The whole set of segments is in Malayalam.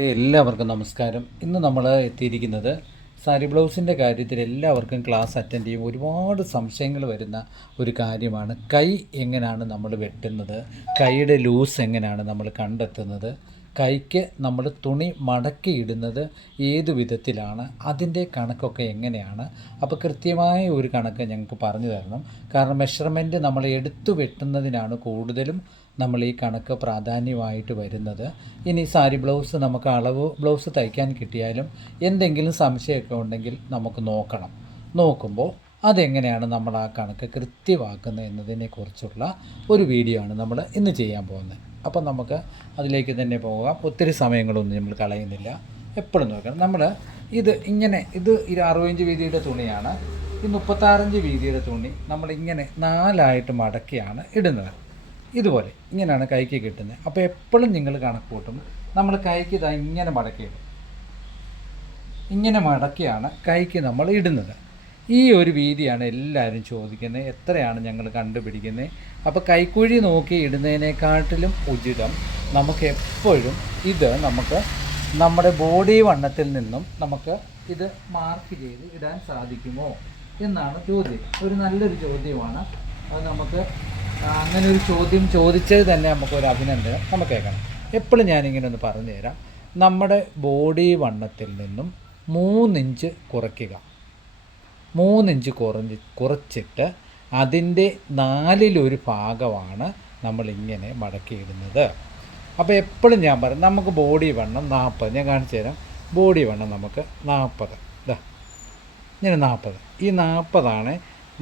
എല്ലാവർക്കും നമസ്കാരം. ഇന്ന് നമ്മൾ എത്തിയിരിക്കുന്നത് സാരി ബ്ലൗസിൻ്റെ കാര്യത്തിൽ എല്ലാവർക്കും ക്ലാസ് അറ്റൻഡ് ചെയ്യും ഒരുപാട് സംശയങ്ങൾ വരുന്ന ഒരു കാര്യമാണ്. കൈ എങ്ങനെയാണ് നമ്മൾ വെട്ടുന്നത്, കൈയുടെ ലൂസ് എങ്ങനെയാണ് നമ്മൾ കണ്ടെത്തുന്നത്, കൈക്ക് നമ്മൾ തുണി മടക്കി ഇടുന്നത് ഏത് വിധത്തിലാണ്, അതിൻ്റെ കണക്കൊക്കെ എങ്ങനെയാണ്. അപ്പോൾ കൃത്യമായ ഒരു കണക്ക് ഞങ്ങൾക്ക് പറഞ്ഞു തരണം. കാരണം മെഷർമെൻറ്റ് നമ്മൾ എടുത്തു വെട്ടുന്നതിനാണ് കൂടുതലും നമ്മൾ ഈ കണക്ക് പ്രാധാന്യമായിട്ട് വരുന്നത്. ഇനി സാരി ബ്ലൗസ് നമുക്ക് അളവ് ബ്ലൗസ് തയ്ക്കാൻ കിട്ടിയാലും എന്തെങ്കിലും സംശയമൊക്കെ ഉണ്ടെങ്കിൽ നമുക്ക് നോക്കുമ്പോൾ അതെങ്ങനെയാണ് നമ്മൾ ആ കണക്ക് കൃത്യമാക്കുന്നത് എന്നതിനെക്കുറിച്ചുള്ള ഒരു വീഡിയോ ആണ് നമ്മൾ ഇന്ന് ചെയ്യാൻ പോകുന്നത്. അപ്പം നമുക്ക് അതിലേക്ക് തന്നെ പോകാം. ഒത്തിരി സമയങ്ങളൊന്നും നമ്മൾ കളയുന്നില്ല. എപ്പോഴും നോക്കണം. നമ്മൾ ഇത് 60 ഇഞ്ച് വീതിയുടെ തുണിയാണ്. ഈ 36 വീതിയുടെ തുണി നമ്മളിങ്ങനെ 4ആയിട്ട് മടക്കിയാണ് ഇടുന്നത്. ഇതുപോലെ ഇങ്ങനെയാണ് കൈക്ക് കിട്ടുന്നത്. അപ്പോൾ എപ്പോഴും നിങ്ങൾ കണക്ക് കൂട്ടും. നമ്മൾ കൈക്ക് ഇതാ ഇങ്ങനെ മടക്കിയിടും. ഇങ്ങനെ മടക്കിയാണ് കൈക്ക് നമ്മൾ ഇടുന്നത്. ഈ ഒരു വീതിയാണ് എല്ലാവരും ചോദിക്കുന്നത്. എത്രയാണ് ഞങ്ങൾ കണ്ടുപിടിക്കുന്നത്? അപ്പോൾ കൈക്കുഴി നോക്കി ഇടുന്നതിനെക്കാട്ടിലും ഉചിതം നമുക്ക് എപ്പോഴും നമുക്ക് നമ്മുടെ ബോഡി വണ്ണത്തിൽ നിന്നും നമുക്ക് ഇത് മാർക്ക് ചെയ്ത് ഇടാൻ സാധിക്കുമോ എന്നാണ് ചോദ്യം. ഒരു നല്ലൊരു ചോദ്യമാണ് അത്. നമുക്ക് അങ്ങനെ ഒരു ചോദ്യം ചോദിച്ചത് തന്നെ നമുക്കൊരു അഭിനന്ദനം നമുക്ക് കേൾക്കണം. എപ്പോഴും ഞാനിങ്ങനെ ഒന്ന് പറഞ്ഞു തരാം. നമ്മുടെ ബോഡി വണ്ണത്തിൽ നിന്നും 3 ഇഞ്ച് കുറയ്ക്കുക. 3 ഇഞ്ച് കുറച്ചിട്ട് അതിൻ്റെ 4/1 ഭാഗമാണ് നമ്മളിങ്ങനെ മടക്കിയിടുന്നത്. അപ്പോൾ എപ്പോഴും ഞാൻ പറയും, നമുക്ക് ബോഡി വണ്ണം 40, ഞാൻ കാണിച്ചു തരാം. ബോഡി വണ്ണം നമുക്ക് 40, ഇങ്ങനെ 40. ഈ 40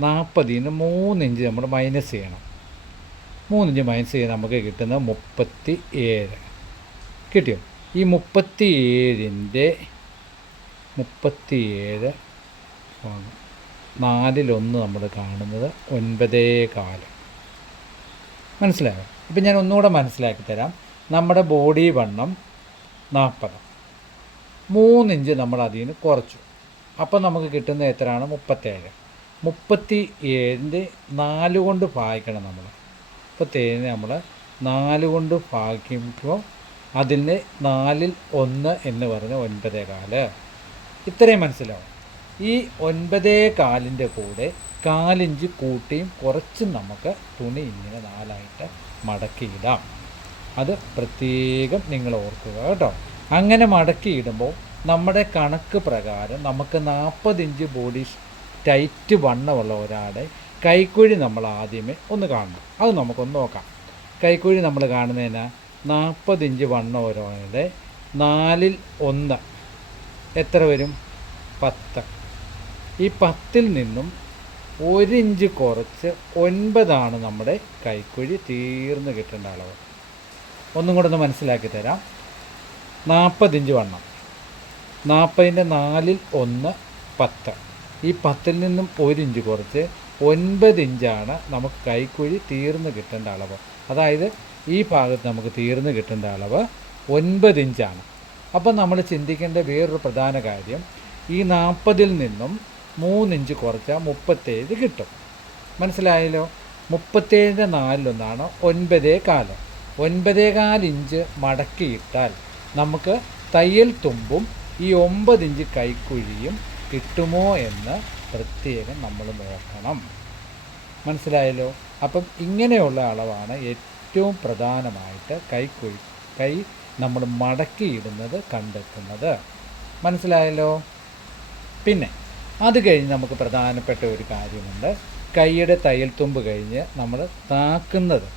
40ൽ നിന്ന് 3 ഇഞ്ച് നമ്മൾ മൈനസ് ചെയ്യണം. 3 ഇഞ്ച് മൈനസ് ചെയ്ത് നമുക്ക് കിട്ടുന്നത് 37 കിട്ടിയോ? ഈ 37ൻ്റെ 4/1 നമ്മൾ കാണുന്നത് 9.25. മനസ്സിലായോ? ഇപ്പം ഞാൻ ഒന്നുകൂടെ മനസ്സിലാക്കി തരാം. നമ്മുടെ ബോഡി വണ്ണം 40, 3 ഇഞ്ച് നമ്മൾ അതിൽ നിന്ന് കുറച്ചു. അപ്പോൾ നമുക്ക് കിട്ടുന്നത് എത്രയാണ്? 37. 37ൻ്റെ 4 കൊണ്ട് ഭാഗിക്കണം നമ്മൾ. 37 നമ്മൾ 4 കൊണ്ട് ഭാഗിക്കുമ്പോൾ അതിന് 4/1 എന്ന് പറഞ്ഞ് 9.25. ഇത്രയും മനസ്സിലാവും. ഈ 9.25ൻ്റെ കൂടെ 4 ഇഞ്ച് കൂട്ടിയും കുറച്ചും നമുക്ക് തുണി ഇങ്ങനെ 4ആയിട്ട് മടക്കിയിടാം. അത് പ്രത്യേകം നിങ്ങൾ ഓർക്കുക കേട്ടോ. അങ്ങനെ മടക്കിയിടുമ്പോൾ നമ്മുടെ കണക്ക് പ്രകാരം നമുക്ക് 40 ഇഞ്ച് ബോഡി ടൈറ്റ് വണ്ണമുള്ള ഒരാളുടെ കൈക്കുഴി നമ്മൾ ആദ്യമേ ഒന്ന് കാണണം. അത് നമുക്കൊന്ന് നോക്കാം. കൈക്കുഴി നമ്മൾ കാണുന്നതിന് 40 ഇഞ്ച് വണ്ണം ഒരാളുടെ 4/1 എത്ര വരും? 10. ഈ 10ൽ നിന്നും 1 ഇഞ്ച് കുറച്ച് 9 നമ്മുടെ കൈക്കുഴി തീർന്ന് കിട്ടേണ്ട അളവ്. ഒന്നും കൂടെ ഒന്ന് മനസ്സിലാക്കി തരാം. 40 ഇഞ്ച് വണ്ണം, 40ൻ്റെ 4/1 10. ഈ 10ൽ നിന്നും 1 ഇഞ്ച് കുറച്ച് 9 ഇഞ്ചാണ് നമുക്ക് കൈക്കുഴി തീർന്ന് കിട്ടേണ്ട അളവ്. അതായത് ഈ ഭാഗത്ത് നമുക്ക് തീർന്ന് കിട്ടേണ്ട അളവ് 9 ഇഞ്ചാണ്. അപ്പം നമ്മൾ ചിന്തിക്കേണ്ട വേറൊരു പ്രധാന കാര്യം, ഈ 40ൽ നിന്നും 3 ഇഞ്ച് കുറച്ചാൽ 37 കിട്ടും. മനസ്സിലായല്ലോ? 37ൻ്റെ 4/1 9.25. 9.25 ഇഞ്ച് മടക്കിയിട്ടാൽ നമുക്ക് തയ്യൽ തുമ്പും ഈ 9 ഇഞ്ച് കൈക്കുഴിയും കിട്ടുമോ എന്ന് പ്രത്യേകം നമ്മൾ നോക്കണം. മനസ്സിലായല്ലോ? അപ്പം ഇങ്ങനെയുള്ള അളവാണ് ഏറ്റവും പ്രധാനമായിട്ട് കൈ നമ്മൾ മടക്കിയിടുന്നത് കണ്ടെത്തുന്നത്. മനസ്സിലായല്ലോ? പിന്നെ അത് കഴിഞ്ഞ് നമുക്ക് പ്രധാനപ്പെട്ട ഒരു കാര്യമുണ്ട്. കൈയുടെ തയ്യൽ തുമ്പ് കഴിഞ്ഞ് നമ്മൾ താക്കുന്നത്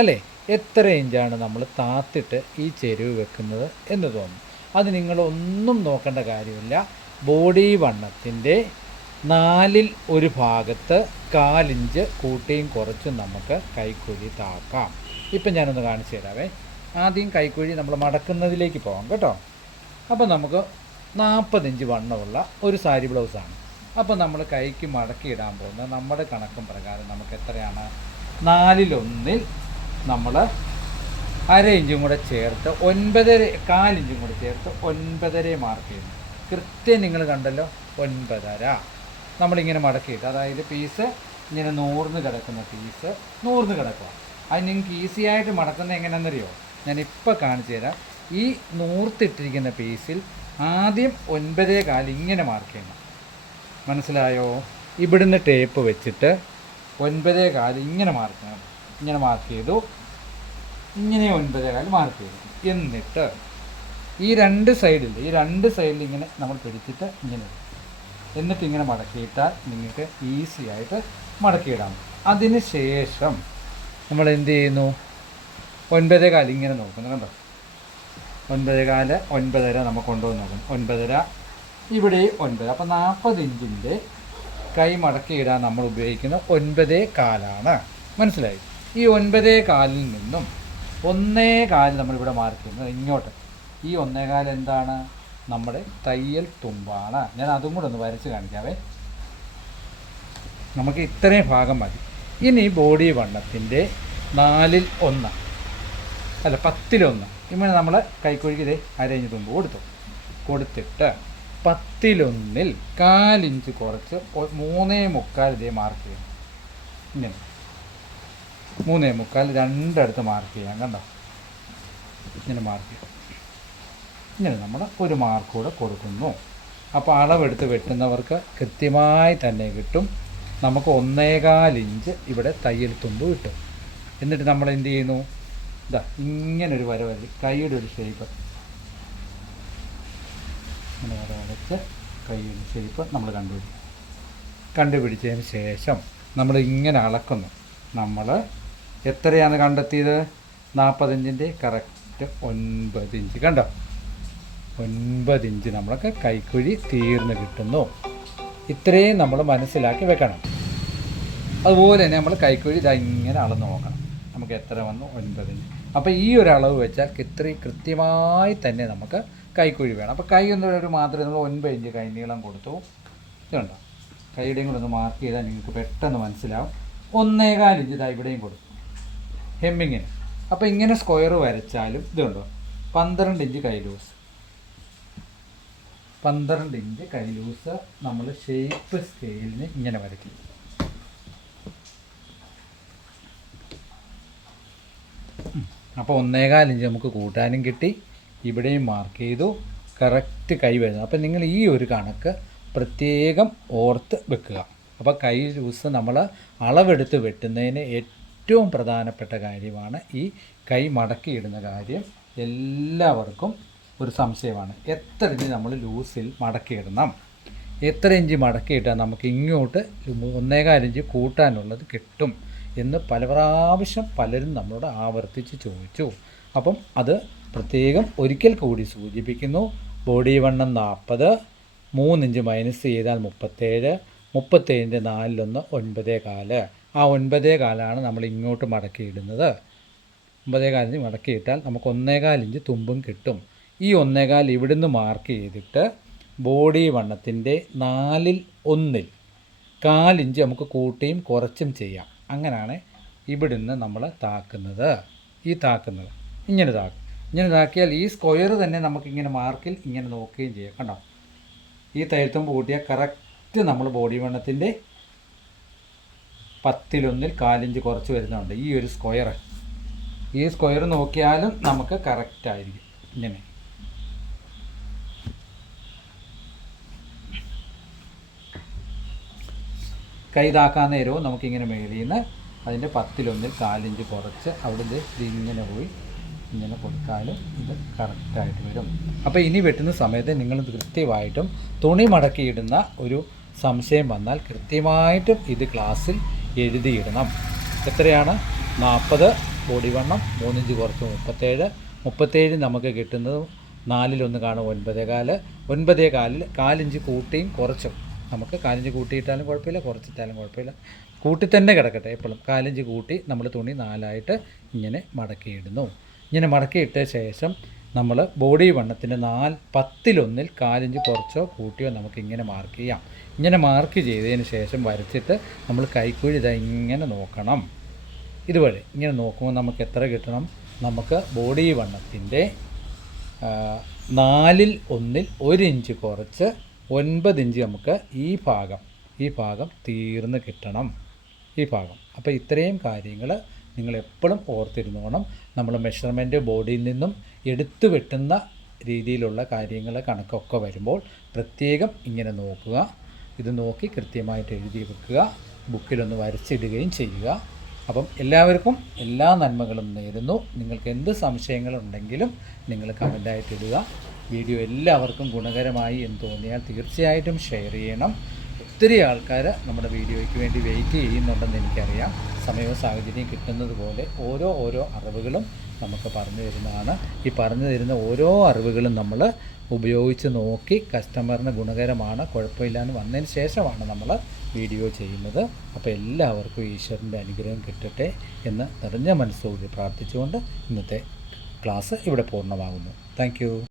അല്ലേ? എത്ര ഇഞ്ചാണ് നമ്മൾ താത്തിട്ട് ഈ ചെരുവ് വെക്കുന്നത് എന്ന് തോന്നും. അത് നിങ്ങളൊന്നും നോക്കേണ്ട കാര്യമില്ല. ബോഡി വണ്ണത്തിൻ്റെ 4/1 ഭാഗത്ത് 4 ഇഞ്ച് കൂട്ടിയും കുറച്ചും നമുക്ക് കൈക്കുഴി താക്കാം. ഇപ്പം ഞാനൊന്ന് കാണിച്ചു തരാവേ. ആദ്യം കൈക്കുഴി നമ്മൾ മടക്കുന്നതിലേക്ക് പോകാം കേട്ടോ. അപ്പോൾ നമുക്ക് 40 ഇഞ്ച് വണ്ണമുള്ള ഒരു സാരി ബ്ലൗസാണ്. അപ്പോൾ നമ്മൾ കൈക്ക് മടക്കിയിടാൻ പോകുന്നത് നമ്മുടെ കണക്കും പ്രകാരം നമുക്ക് എത്രയാണ്? 4/1 നമ്മൾ 1/2 ഇഞ്ചും കൂടെ ചേർത്ത് 4 ഇഞ്ചും കൂടെ ചേർത്ത് 9.5 മാർക്ക് ചെയ്യുന്നു. കൃത്യം നിങ്ങൾ കണ്ടല്ലോ, 9.5 നമ്മളിങ്ങനെ മടക്കിയിട്ട്, അതായത് പീസ് ഇങ്ങനെ നൂർന്ന് കിടക്കുന്ന പീസ് നൂർന്ന് കിടക്കുക. അത് നിങ്ങൾക്ക് ഈസി ആയിട്ട് മടക്കുന്നത് എങ്ങനെയാണെന്നറിയോ? ഞാനിപ്പോൾ കാണിച്ചു തരാം. ഈ നൂർത്തിട്ടിരിക്കുന്ന പീസിൽ ആദ്യം 9.25 ഇങ്ങനെ മാർക്ക് ചെയ്യണം. മനസ്സിലായോ? ഇവിടുന്ന് ടേപ്പ് വെച്ചിട്ട് 9.25 ഇങ്ങനെ മാർക്ക് ചെയ്യണം. ഇങ്ങനെ മാർക്ക് ചെയ്തു, ഇങ്ങനെ 9.25 മാർക്ക് ചെയ്തു. എന്നിട്ട് ഈ രണ്ട് സൈഡിൽ ഇങ്ങനെ നമ്മൾ പിടിച്ചിട്ട് ഇങ്ങനെ, എന്നിട്ട് ഇങ്ങനെ മടക്കിയിട്ടാൽ നിങ്ങൾക്ക് ഈസി ആയിട്ട് മടക്കിയിടാം. അതിന് ശേഷം നമ്മൾ എന്ത് ചെയ്യുന്നു? 9.25 ഇങ്ങനെ നോക്കുന്നു. കണ്ടോ? 9.25, 9.5 നമുക്ക് കൊണ്ടുവന്ന് നോക്കും. 9.5 ഇവിടെ 9. അപ്പോൾ 40 ഇഞ്ചിൻ്റെ കൈ മടക്കിയിടാൻ നമ്മൾ ഉപയോഗിക്കുന്ന 9.25 മനസ്സിലായി? ഈ 9.25 നിന്നും 1.25 നമ്മളിവിടെ മാർക്ക് ചെയ്യുന്നത് ഇങ്ങോട്ട്. ഈ 1.25 എന്താണ്? നമ്മുടെ തയ്യൽ തുമ്പാണ്. ഞാൻ അതും കൂടെ ഒന്ന് വരച്ച് കാണിക്കാവേ. നമുക്ക് ഇത്രയും ഭാഗം മതി. ഇനി ബോഡി വണ്ണത്തിൻ്റെ 1/4 അല്ല 10/1 ഇങ്ങനെ നമ്മൾ കൈക്കുഴിക്ക് ഇതേ 1/2 ഇഞ്ച് തുമ്പ് കൊടുത്തിട്ട് 10/1 1/4 ഇഞ്ച് കുറച്ച് 3.25 ഇതേ മാർക്ക് ചെയ്യണം. ഇങ്ങനെ 3.25 രണ്ടിടത്ത് മാർക്ക് ചെയ്യാം. കണ്ടോ? ഇങ്ങനെ മാർക്ക് ചെയ്യാം. ഇങ്ങനെ നമ്മൾ ഒരു മാർക്ക് കൂടെ കൊടുക്കുന്നു. അപ്പോൾ അളവെടുത്ത് വെട്ടുന്നവർക്ക് കൃത്യമായി തന്നെ കിട്ടും. നമുക്ക് 1.25 ഇഞ്ച് ഇവിടെ തയ്യൽ തുമ്പ് കിട്ടും. എന്നിട്ട് നമ്മൾ എന്ത് ചെയ്യുന്നു? ഇതാ ഇങ്ങനൊരു വര വരച്ച് കൈയുടെ ഒരു ഷേപ്പ്, ഇങ്ങനെ വര വരച്ച് കൈയുടെ ഷേപ്പ് നമ്മൾ കണ്ടുപിടിച്ചതിന് ശേഷം നമ്മൾ ഇങ്ങനെ അളക്കുന്നു. നമ്മൾ എത്രയാണ് കണ്ടെത്തിയത്? 40 ഇഞ്ചിൻ്റെ കറക്റ്റ് 9 ഇഞ്ച്. കണ്ടോ? 9 ഇഞ്ച് നമ്മൾക്ക് കൈക്കുഴി തീർന്ന് കിട്ടുന്നു. ഇത്രയും നമ്മൾ മനസ്സിലാക്കി വെക്കണം. അതുപോലെ തന്നെ നമ്മൾ കൈക്കുഴി ഇതാ ഇങ്ങനെ അളന്ന് നോക്കണം. നമുക്ക് എത്ര വന്നു? 9 ഇഞ്ച്. അപ്പോൾ ഈ ഒരു അളവ് വെച്ചാൽ ഇത്രയും കൃത്യമായി തന്നെ നമുക്ക് കൈക്കുഴി വേണം. അപ്പോൾ കൈ ഒരു മാത്രമേ നമ്മൾ 9 ഇഞ്ച് കൈ നീളം കൊടുത്തു. ഇതുണ്ടോ? കൈയുടെയും കൂടെ ഒന്ന് മാർക്ക് ചെയ്താൽ നിങ്ങൾക്ക് പെട്ടെന്ന് മനസ്സിലാവും. 1.25 ഇഞ്ച് ഇതാ ഇവിടെയും കൊടുത്തു ഹെമ്മിങ്ങിന്. അപ്പോൾ ഇങ്ങനെ സ്ക്വയർ വരച്ചാലും ഇതുണ്ടോ? 12 ഇഞ്ച് കൈ ലൂസ്. 12 ഇഞ്ച് കൈ ലൂസ് നമ്മൾ ഷേപ്പ് സ്കെയിലിന് ഇങ്ങനെ വരയ്ക്കും. അപ്പോൾ 1.25 ഇഞ്ച് നമുക്ക് കൂട്ടാനും കിട്ടി. ഇവിടെയും മാർക്ക് ചെയ്തു. കറക്റ്റ് കൈ വരുന്നത്. അപ്പോൾ നിങ്ങൾ ഈ ഒരു കണക്ക് പ്രത്യേകം ഓർത്ത് വെക്കുക. അപ്പോൾ കൈ ലൂസ് നമ്മൾ അളവെടുത്ത് വെട്ടുന്നതിന് ഏറ്റവും പ്രധാനപ്പെട്ട കാര്യമാണ് ഈ കൈ മടക്കിയിടുന്ന കാര്യം. എല്ലാവർക്കും ഒരു സംശയമാണ്, എത്ര ഇഞ്ച് നമ്മൾ ലൂസിൽ മടക്കിയിടണം, എത്ര ഇഞ്ച് മടക്കിയിട്ടാൽ നമുക്ക് ഇങ്ങോട്ട് 1.25 ഇഞ്ച് കൂട്ടാനുള്ളത് കിട്ടും എന്ന് പല പ്രാവശ്യം പലരും നമ്മളോട് ആവർത്തിച്ച് ചോദിച്ചു. അപ്പം അത് പ്രത്യേകം ഒരിക്കൽ കൂടി സൂചിപ്പിക്കുന്നു. ബോഡി വണ്ണം 40, 3 ഇഞ്ച് മൈനസ് ചെയ്താൽ 37, 37ൻ്റെ 4/1 9.25. ആ 9.25 നമ്മൾ ഇങ്ങോട്ട് മടക്കിയിടുന്നത്. 9.25 ഇഞ്ച് മടക്കിയിട്ടാൽ നമുക്ക് 1.25 ഇഞ്ച് തുമ്പും കിട്ടും. ഈ 1.25 ഇവിടുന്ന് മാർക്ക് ചെയ്തിട്ട് ബോഡി വണ്ണത്തിൻ്റെ 4/1 1/4 ഇഞ്ച് നമുക്ക് കൂട്ടിയും കുറച്ചും ചെയ്യാം. അങ്ങനെയാണ് ഇവിടുന്ന് നമ്മൾ താക്കുന്നത്. ഇങ്ങനെ താക്കിയാൽ ഈ സ്ക്വയർ തന്നെ നമുക്കിങ്ങനെ മാർക്കിൽ ഇങ്ങനെ നോക്കുകയും ചെയ്യാം. കണ്ടോ? ഈ തയ്യൽത്തുമ്പ് കൂട്ടിയാൽ കറക്റ്റ് നമ്മൾ ബോഡി വണ്ണത്തിൻ്റെ 10/1 1/4 ഇഞ്ച് കുറച്ച് വരുന്നുണ്ട്. ഈ ഒരു സ്ക്വയർ നോക്കിയാലും നമുക്ക് കറക്റ്റായിരിക്കും. ഇങ്ങനെ കൈ താക്കാൻ നേരവും നമുക്കിങ്ങനെ മേളിൽ നിന്ന് അതിൻ്റെ 10/1 1/4 ഇഞ്ച് കുറച്ച് അവിടുന്ന് ഇങ്ങനെ പോയി ഇങ്ങനെ കൊടുത്താലും ഇത് കറക്റ്റായിട്ട് വരും. അപ്പോൾ ഇനി വെട്ടുന്ന സമയത്ത് നിങ്ങൾ കൃത്യമായിട്ടും തുണി മടക്കിയിടുന്ന ഒരു സംശയം വന്നാൽ കൃത്യമായിട്ടും ഇത് ക്ലാസ്സിൽ എഴുതിയിടണം. എത്രയാണ്? 40 ബോഡി വണ്ണം, 3 ഇഞ്ച് കുറച്ച് 37 നമുക്ക് കിട്ടുന്നത് 4/1 കാണും 9.25. 9.25 4 ഇഞ്ച് കൂട്ടിയും കുറച്ചും നമുക്ക് 4 ഇഞ്ച് കൂട്ടിയിട്ടാലും കുഴപ്പമില്ല, കുറച്ചിട്ടാലും കുഴപ്പമില്ല, കൂട്ടി തന്നെ കിടക്കട്ടെ എപ്പോഴും. 4 ഇഞ്ച് കൂട്ടി നമ്മൾ തുണി 4 ഇങ്ങനെ മടക്കിയിടുന്നു. ഇങ്ങനെ മടക്കിയിട്ട ശേഷം നമ്മൾ ബോഡി വണ്ണത്തിൻ്റെ 10/1 4 ഇഞ്ച് കുറച്ചോ കൂട്ടിയോ നമുക്കിങ്ങനെ മാർക്ക് ചെയ്യാം. ഇങ്ങനെ മാർക്ക് ചെയ്തതിന് ശേഷം വരച്ചിട്ട് നമ്മൾ കൈക്കുഴി ഇങ്ങനെ നോക്കണം. ഇതുവരെ ഇങ്ങനെ നോക്കുമ്പോൾ നമുക്ക് എത്ര കിട്ടണം? നമുക്ക് ബോഡി വണ്ണത്തിൻ്റെ 4/1 1 ഇഞ്ച് കുറച്ച് 9 ഇഞ്ച് നമുക്ക് ഈ ഭാഗം തീർന്ന് കിട്ടണം. അപ്പോൾ ഇത്രയും കാര്യങ്ങൾ നിങ്ങൾ എപ്പോഴും ഓർത്തിരുന്നോണം. നമ്മൾ മെഷർമെൻറ്റ് ബോഡിയിൽ നിന്നും എടുത്തു വെട്ടുന്ന രീതിയിലുള്ള കാര്യങ്ങൾ കണക്കൊക്കെ വരുമ്പോൾ പ്രത്യേകം ഇങ്ങനെ നോക്കുക. ഇത് നോക്കി കൃത്യമായിട്ട് എഴുതി വെക്കുക, ബുക്കിലൊന്ന് വരച്ചിടുകയും ചെയ്യുക. അപ്പം എല്ലാവർക്കും എല്ലാ നന്മകളും നേരുന്നു. നിങ്ങൾക്ക് എന്ത് സംശയങ്ങളുണ്ടെങ്കിലും നിങ്ങൾ കമൻ്റായിട്ട് ഇടുക. വീഡിയോ എല്ലാവർക്കും ഗുണകരമായി എന്ന് തോന്നിയാൽ തീർച്ചയായിട്ടും ഷെയർ ചെയ്യണം. ഒത്തിരി ആൾക്കാർ നമ്മുടെ വീഡിയോയ്ക്ക് വേണ്ടി വെയിറ്റ് ചെയ്യുന്നുണ്ടെന്ന് എനിക്കറിയാം. സമയവും സാഹചര്യം കിട്ടുന്നത് പോലെ ഓരോ അറിവുകളും നമുക്ക് പറഞ്ഞു തരുന്നതാണ്. ഈ പറഞ്ഞു തരുന്ന ഓരോ അറിവുകളും നമ്മൾ ഉപയോഗിച്ച് നോക്കി കസ്റ്റമറിന് ഗുണകരമാണ്, കുഴപ്പമില്ലാന്ന് വന്നതിന് ശേഷമാണ് നമ്മൾ വീഡിയോ ചെയ്യുന്നത്. അപ്പോൾ എല്ലാവർക്കും ഈശ്വരൻ്റെ അനുഗ്രഹം കിട്ടട്ടെ എന്ന് നിറഞ്ഞ മനസ്സോടെ പ്രാർത്ഥിച്ചുകൊണ്ട് ഇന്നത്തെ ക്ലാസ് ഇവിടെ പൂർണ്ണമാകുന്നു. താങ്ക്